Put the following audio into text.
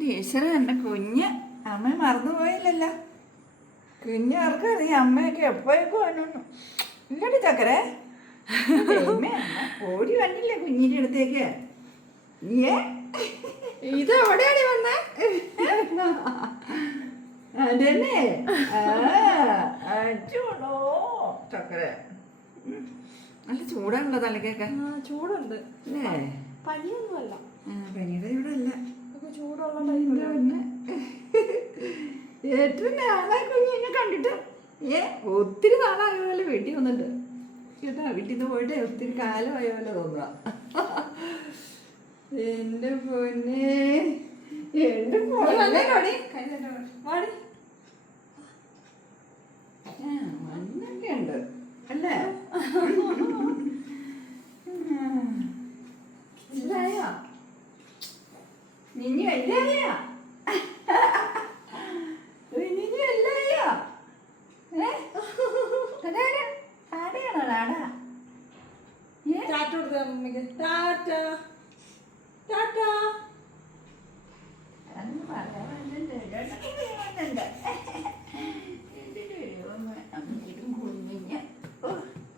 Teacher എൻ്റെ കുഞ്ഞ് അമ്മ മറന്നുപോയില്ലല്ലോ. കുഞ്ഞാർക്കറിയാം അമ്മയൊക്കെ എപ്പോഴേക്കും വന്നു. ഇല്ലടി ചക്കരെ അമ്മ ഓടി വന്നില്ലേ കുഞ്ഞിൻ്റെ അടുത്തേക്ക്. ഏ ഇത് എവിടെയാണ് വന്നേ? അതന്നെ ചൂടോ ചക്കര നല്ല ചൂടാണല്ലോ തലക്കൊക്കെ. ചൂടുണ്ട്. അല്ലേ? പനിയൊന്നുമല്ല. പനിയുടെ ഇവിടെ അല്ല, ചൂടുള്ള പിന്നെ ഏറ്റവും നാളായി കുഞ്ഞിനെ കണ്ടിട്ട്. ഒത്തിരി നാളായ പോലെ വീട്ടിൽ വന്നിട്ട് കേട്ടാ. വീട്ടിൽ നിന്ന് പോയിട്ട് ഒത്തിരി കാലമായ പോലെ തോന്നുക. എന്റെ പൊന്നെ എന്റെ മഞ്ഞൊക്കെ ഉണ്ട് അല്ലേ? ഇല്ലായോ നിഞ്ഞു എല്ലായോ? നിഞ്ഞു എല്ലായോ? ആടെയാണോ നാടാ? ടാറ്റ കൊടുത്ത അമ്മയ്ക്ക്. ടാറ്റ ടാറ്റ. അതൊന്നും പറയാൻ